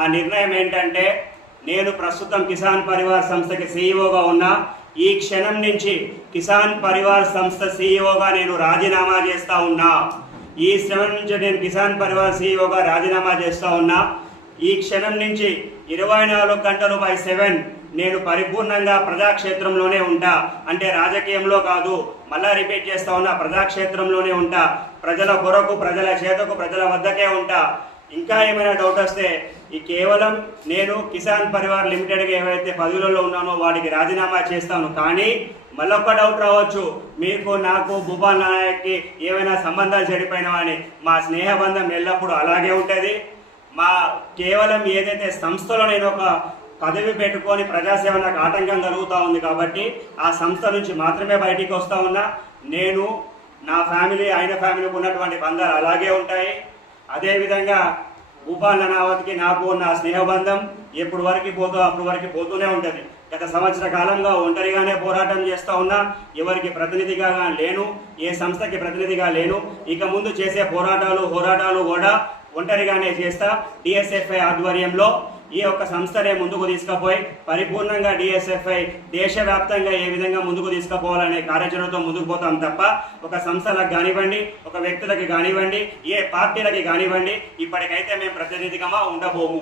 ఆ నిర్ణయం ఏంటంటే నేను ప్రస్తుతం కిసాన్ పరివార్ సంస్థకి సీఈఓగా ఉన్నా. ఈ క్షణం నుంచి కిసాన్ పరివార్ సంస్థ సీఈఓగా నేను రాజీనామా చేస్తా ఉన్నా. ఈ క్షణం నుంచి నేను కిసాన్ పరివార్ సీఈఓగా రాజీనామా చేస్తా ఉన్నా. ఈ క్షణం నుంచి 24 గంటలు బై 7 నేను పరిపూర్ణంగా ప్రజాక్షేత్రంలోనే ఉంటా. అంటే రాజకీయంలో కాదు, మళ్ళా రిపీట్ చేస్తా ఉన్నా, ప్రజాక్షేత్రంలోనే ఉంటా. ప్రజల కొరకు, ప్రజల చేతకు, ప్రజల వద్దకే ఉంటా. ఇంకా ఏమైనా డౌట్ వస్తే ఈ కేవలం నేను కిసాన్ పరివార్ లిమిటెడ్గా ఏవైతే పదవులలో ఉన్నానో వాటికి రాజీనామా చేస్తాను. కానీ మళ్ళొక్క డౌట్ రావచ్చు, మీకు నాకు భూపాల్ నాయక్కి ఏమైనా సంబంధాలు చెడిపోయినావా అని. మా స్నేహబంధం ఎల్లప్పుడూ అలాగే ఉంటుంది. మా కేవలం ఏదైతే సంస్థలో నేను ఒక పదవి పెట్టుకొని ప్రజాసేవ నాకు ఆటంకం కలుగుతూ ఉంది కాబట్టి ఆ సంస్థ నుంచి మాత్రమే బయటికి వస్తూ ఉన్నా. నేను, నా ఫ్యామిలీ, ఆయన ఫ్యామిలీకి ఉన్నటువంటి బంధాలు అలాగే ఉంటాయి. అదేవిధంగా భూపాల్ నాయక్కి నాకు ఉన్న స్నేహబంధం ఎప్పుడు వరకు అప్పుడు వరకు పోతూనే ఉంటుంది. గత సంవత్సర కాలంగా ఒంటరిగానే పోరాటం చేస్తూ ఉన్నా. ఎవరికి ప్రతినిధిగా లేను, ఏ సంస్థకి ప్రతినిధిగా లేను. ఇక ముందు చేసే పోరాటాలు కూడా ఒంటరిగానే చేస్తా. డిఎస్ఎఫ్ఐ ఆధ్వర్యంలో ఈ యొక్క సంస్థనే ముందుకు తీసుకుపోయి పరిపూర్ణంగా డిఎస్ఎఫ్ఐ దేశవ్యాప్తంగా ఏ విధంగా ముందుకు తీసుకుపోవాలనే కార్యాచరణతో ముందుకు పోతాం తప్ప ఒక సంస్థలకు కానివ్వండి, ఒక వ్యక్తులకి కానివ్వండి, ఏ పార్టీలకి కానివ్వండి ఇప్పటికైతే మేము ప్రతినిధిగా ఉండబోము.